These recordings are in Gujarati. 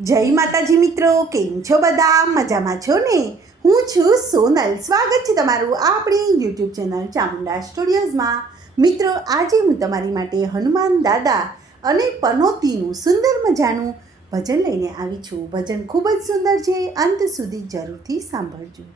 જય માતાજી મિત્રો, કેમ છો બધા? મજામાં છો ને? હું છું સોનલ. સ્વાગત છે તમારું આપણી યુટ્યુબ ચેનલ ચામુંડા સ્ટુડિયોઝમાં. મિત્રો, આજે હું તમારી માટે હનુમાન દાદા અને પનોતીનું સુંદર મજાનું ભજન લઈને આવી છું. ભજન ખૂબ જ સુંદર છે, અંત સુધી જરૂરથી સાંભળજો.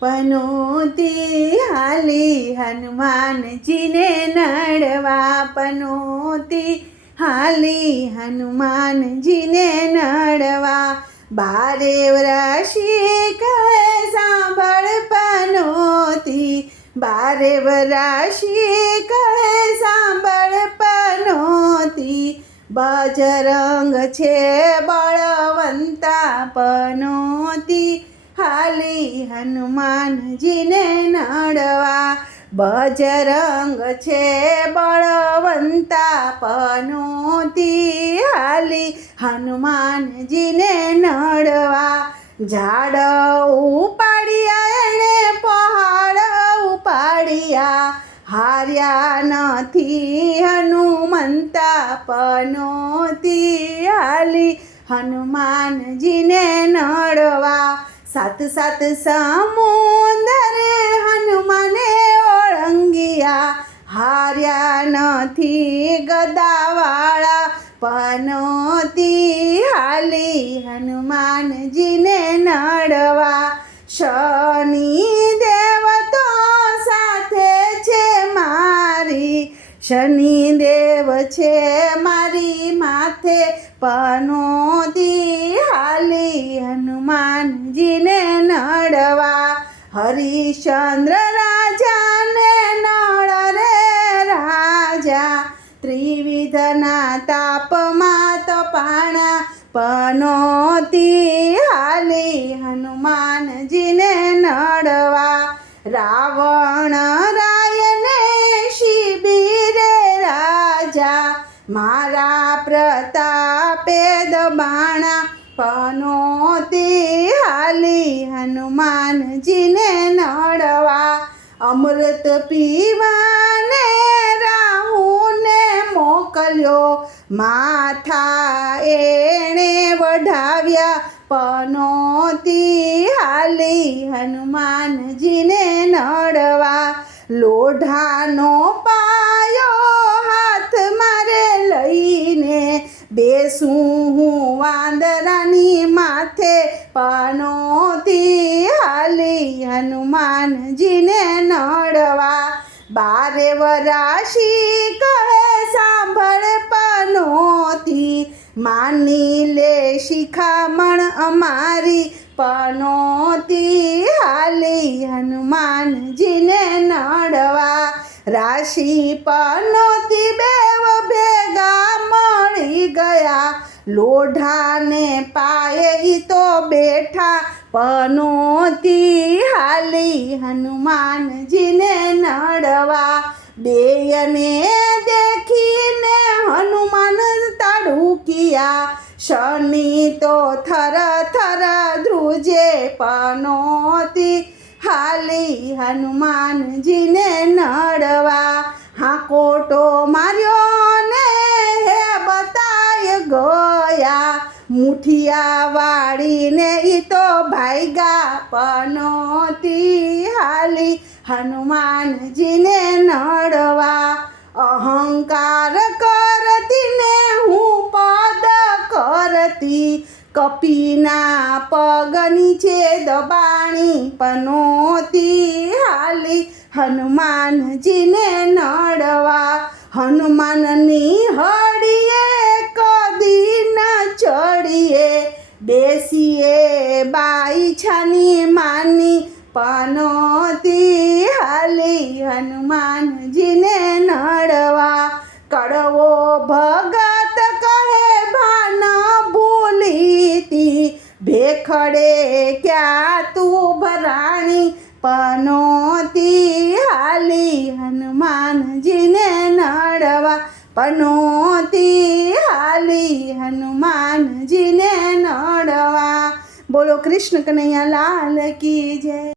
પનોતી હાલી હનુમાનજીને નડવા, પનોતી હાલી હનુમાનજીને નડવા, બારે વરાશી કહે સાંભળ પનોતી, બારે વરાશી કહે સાંભળ પનોતી, બજરંગ છે બળવંતા, પનોતી હાલી હનુમાનજીને નડવા, બજરંગ છે બળવંતા, પનોતી હાલી હનુમાનજીને નડવા, ઝાડ ઉપાડ્યા એણે પહાડ ઉપાડ્યા, હાર્યા નથી હનુમંતા, પનોતી હાલી હનુમાનજીને નડવા, સાત સાત સમુંદરે હનુમાને ઓળંગ્યા, હાર્યા નથી ગદાવાળા, પનોતી હાલી હનુમાનજીને નડવા, શનિ દેવ તો સાથે છે મારી, શનિ દેવ છે મારી માથે, પનોતી હાલી હનુમાનજીને નડવા, હરિશ્ચંદ્ર રાજાને નળ રે રાજા, ત્રિવિધના તાપમાં તપાણા, પનોતી હાલી હનુમાનજીને નડવા, રાવણ રાયને શિબિરે રાજા, મારા પ્રતાપે દબાણા, પનોતી હાલી હનુમાનજીને નડવા, અમૃત પીવાને રાહુને મોકલ્યો, માથા એણે વઢાવ્યા, પનોતી હાલી હનુમાનજીને નડવા, લોઢાનો પાયો હાથ મારે લઈને, બેસું હું વાંદરાની માથે, પનોતી હાલી હનુમાનજીને નડવા, બારે વરાશી કહે સાંભળ પનોતી, માની લે શિખામણ અમારી, પનોતી હાલી હનુમાનજીને નડવા, રાશિ પનોતી બેવ ભેગા મળી ગયા, લોઢાને પાયે તો બેઠા, પનોતી હાલી હનુમાનજીને નડવા, બેયને દેખીને હનુમાન તાડુકિયા, શનિ તો થર થર ધ્રુજે, પનોતી હાલી હનુમાનજીને નડવા, હાકોટો માર્યો ને હે બતાય ગયા, મુઠિયા વાળીને ઈ તો ભાગ્યા, પનોતી હાલી હનુમાનજીને નડવા, અહંકાર કરતી ને હું પદ કરતી, કપીના પગ નીચે દબાણી, પનોતી હાલી હનુમાનજીને નડવા, હનુમાનની હળીએ કદી ન ચડીએ, બેસીએ બાઈ છાની માની, પનોતી હાલી હનુમાનજીને નડવા, કડવો ભગત કહે ભાન ભૂલીતી, ભેખડે ક્યાં તું ભરાણી, પનોતી હાલી હનુમાનજીને નડવા, પનોતી હાલી હનુમાનજીને નડવા. બોલો કૃષ્ણ કનૈયા લાલ કી જય.